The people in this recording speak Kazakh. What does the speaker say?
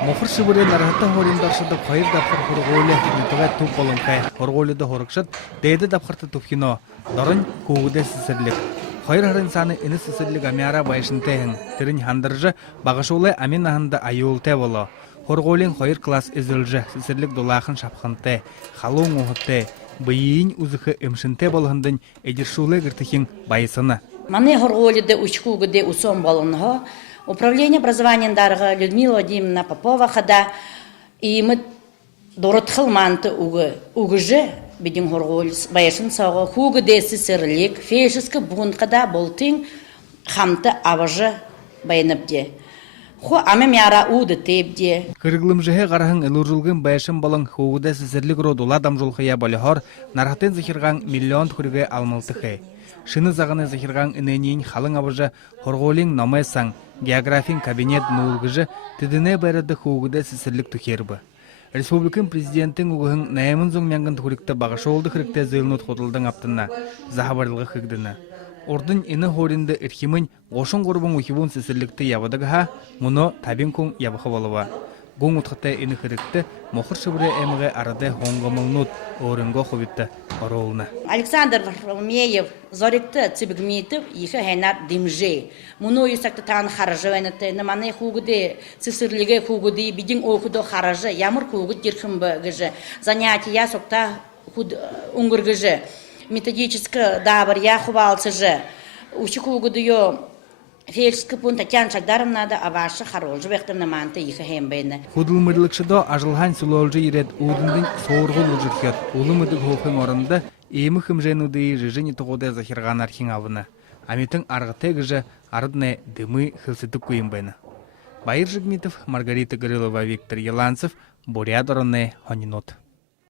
Мухар-Шэбэрэй нархатан хорийн даршдаг хоёр давхар хургууль үлөөхэ төв болонхай хургуульд хорогшод дээд давхарт төвхинөө дорн хүүгэдэй сэсэрлиг хоёр харын цааны энэ сэсэрлиг амяра байшинтай хэн тэрэн хандарж багашуулай амин ханд аюултай болоо хургуулийн хоёр класс эзэлж сэсэрлиг дулаахан шапхантай халуун ухтай быйын үзэх эмшинтэй болгондын эдэршүүлэг гэртхэн баясана Маны хургуульд учхүүгэдэй усон болонхо Управление образования Дарга Людмила Владимировна Попова хада и мы доротхал манты угже бидин хоргулс баяшын сауга хүүгэдэй сэсэрлиг фешиске бун хада болтин хамты аважы байнапде ху амем яра уды тепде кыргылымжыхе гарахан элуржулгын баяшын болон хүүгэдэй сэсэрлиг ро дула дамжулхая болохор нархатын захиргаан миллион төгрөгө алмалтыхэ шыны заганы захиргаан иненин халың аважы хоргуулин номой сан географин кабинет нуулгыжы тедене бәрәді хүүгэдэй сэсэрлиг түхербі. Республикан президенттің уғығын нәймін зоң мәңгін түгірікті бағашы олды қырықта зөйлінут қотылдың аптына, захабарлығы қығдыны. Ордың іні хоринді үрхімін ғошын ғұрбың ұхибун сэсэрлигті ябыдыға, мұны табин күн ябықы болуа. Гуң ұтқытай іні қырықты Мухар-Шэбэрэй аймагай арады хоңғымылнут орынға хобитті оролына. Александр Варфоломеев зорикті цибигмитов ехі хайнар димжей. Мұны үйсакты таң харжы вайнаты, наманы хүүгэдэй сэсэрлиге хүүгэдэй бидин оқыды харжы, ямыр хүүгэд дирхымбы гыжы, занятия сокта уңгыр гыжы, методическі дабыр я хубалцыжы, учы хүүгэдэй Фельдшерский пункт Татьяна Шагдаровна да авашы харолжы вектарны манты ехі хэмбейні. Худылмырлыкшыда ажылхан сүлөлжы ерет удындың соорғыл ұжырхет. Улымыдық хоқын орында эмхи хэмжээнүүдие жыжыни тұғуды захиргаан архин авыны. Амитың арғытай гыжы арыдны дымы хылсытып көйімбейні. Байыр Жигмитов, Маргарита Грылова, Виктор Еланцев, Бурят Оронне, Хонинот.